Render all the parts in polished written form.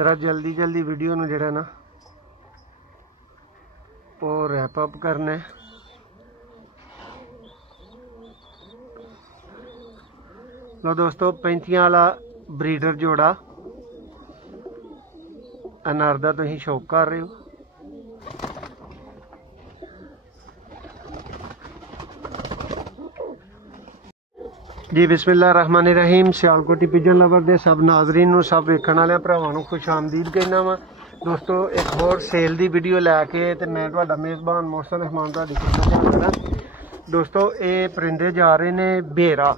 जरा जल्दी जल्दी वीडियो नूं जिहड़ा ना वो रैप अप करना है। लो दोस्तों, 35 वाला ब्रीडर जोड़ा अनार दा तुसीं शौक कर रहे हो। जी बिस्मिल्लाह रहमान रहीम। सियालकोटी पिजन लवर दे सब नाजरीन नूं, सब वेखण वाले भरावां नूं खुश आमदीद कहना वा। दोस्तों एक होर सेल दी वीडियो लैके ते मैं तुहाडा मेज़बान मोहसिन रहमान तुहाडी खिदमत हाज़र हां। दोस्तों ये परिंदे जा रहे ने बेरा,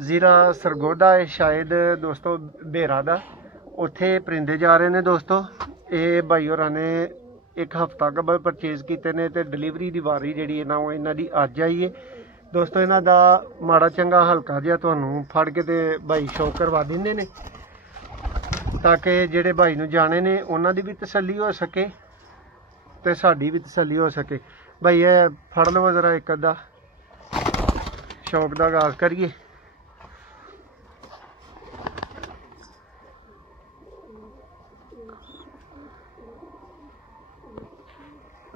ज़िला सरगोदा है शायद दोस्तों बेरा दा, उत्थे परिंदे जा रहे ने। दोस्तों ये भाई होरां ने एक हफ्ता कबल परचेज़ कीते ने ते डिलीवरी दी वारी जिहड़ी है ना वो इन्हां दी अज आई है। दोस्तों इन्हां दा माड़ा चंगा हल्का जिहा तुहानूं फड़ के ते भाई शौक करवा दिंदे ने, ताकि जिहड़े भाई नूं जाने ने उन्हां दी भी तसल्ली हो सके ते साडी भी तसल्ली हो सके। भाई ये फड़ लवो जरा एक अद्धा, शौक दा आगाज़ करिए।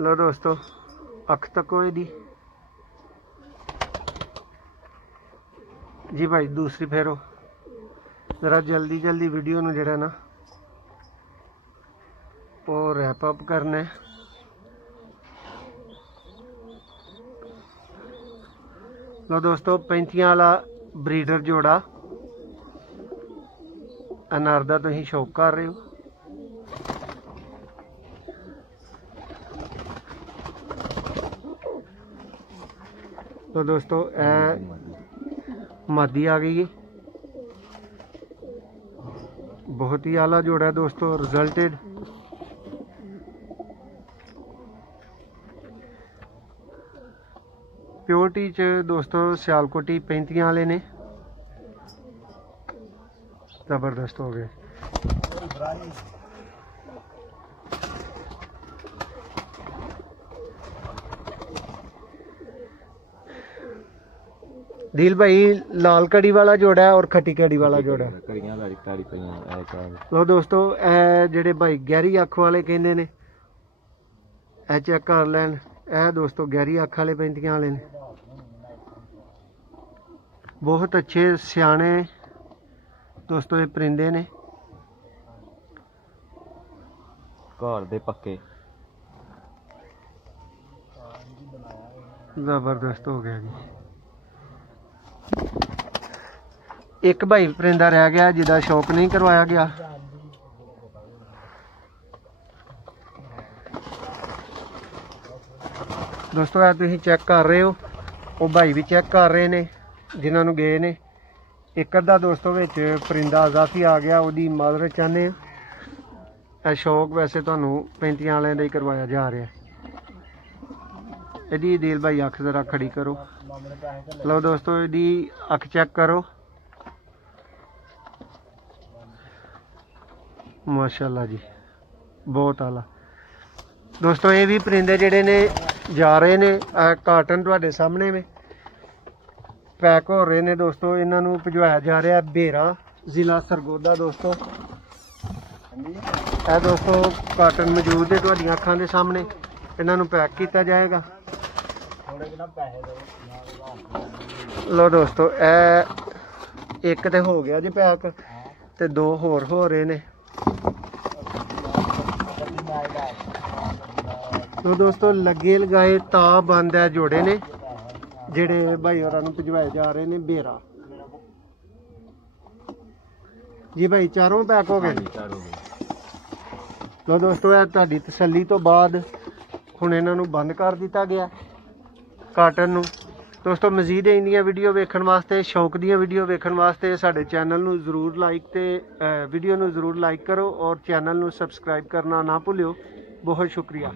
लो दोस्तों अख तको दी जी भाई, दूसरी फेरो। जरा जल्दी जल्दी वीडियो नूं जिहड़ा ना वो रैप अप करना है। लो दोस्तों 35 वाला ब्रीडर जोड़ा अनार दा तुसीं शौक कर रहे हो। तो दोस्तों मादी आ गई है, बहुत ही आला जोड़ा है दोस्तों, रिजल्टेड। प्योरिटी च दोस्तों सियालकोटी 35 वाले ने जबरदस्त हो गए। दिल भाई लाल कड़ी वाला जोड़ा है और खट्टी कड़ी वाला जोड़ा है। लो दोस्तों ए जेडे भाई गहरी अख वाले कहंदे ने ए चेक कर लैन, ए दोस्तों गहरी अख वाले 35 वाले ने, बहुत अच्छे सियाने दोस्तों ये परिंदे ने, घर दे पक्के, जबरदस्त हो गया जी। एक भाई परिंदा रह गया जिदा शौक नहीं करवाया गया। दोस्तों ये तुसीं चेक कर रहे हो, वो भाई भी चेक कर रहे ने जिन्हां नूं गए ने। एक अद्धा दोस्तों विच परिंदा अजाफी आ गया, उहदी माजरत चाहते हैं। शौक वैसे तुहानूं 35 वालिਆਂ ਦਾ ही करवाया जा रहा है। इहदी दिल भाई अख जरा खड़ी करो। लो दोस्तों इहदी अख चेक करो, माशाल्लाह जी बहुत आला। दोस्तों ये भी परिंदे जिहड़े ने जा रहे ने, कार्टन तुहाडे सामने में पैक हो रहे ने। दोस्तों इन्हां नूं भिजवाया जा रहा है बेरा, जिला सरगोदा। दोस्तों ਇਹ दोस्तों कार्टन मौजूद है तुहाडीਆਂ अखां दे सामने, इन्हां नूं पैक किया जाएगा। लो दोस्तों एक तो हो गया जी पैक, ते दो होर हो रहे ने। तो दोस्तों लगे लगाए ता बंद है जोड़े ने जेड़े भाई होरां नूं भिजवाए जा रहे ने बेरा। जी भाई चारों पैक हो गए। तो दोस्तों यह तुहाडी तसल्ली तो बाद हुण इन्हां नूं बंद कर दिता गया कार्टन नूं। दोस्तों मजीद इन्नियां वीडियो वेखण वास्ते, शौक दीयां वीडियो वेखण वास्ते साडे चैनल नूं जरूर लाइक ते वीडियो नूं जरूर लाइक करो और चैनल नूं सबसक्राइब करना ना भुल्लिओ। बहुत शुक्रिया।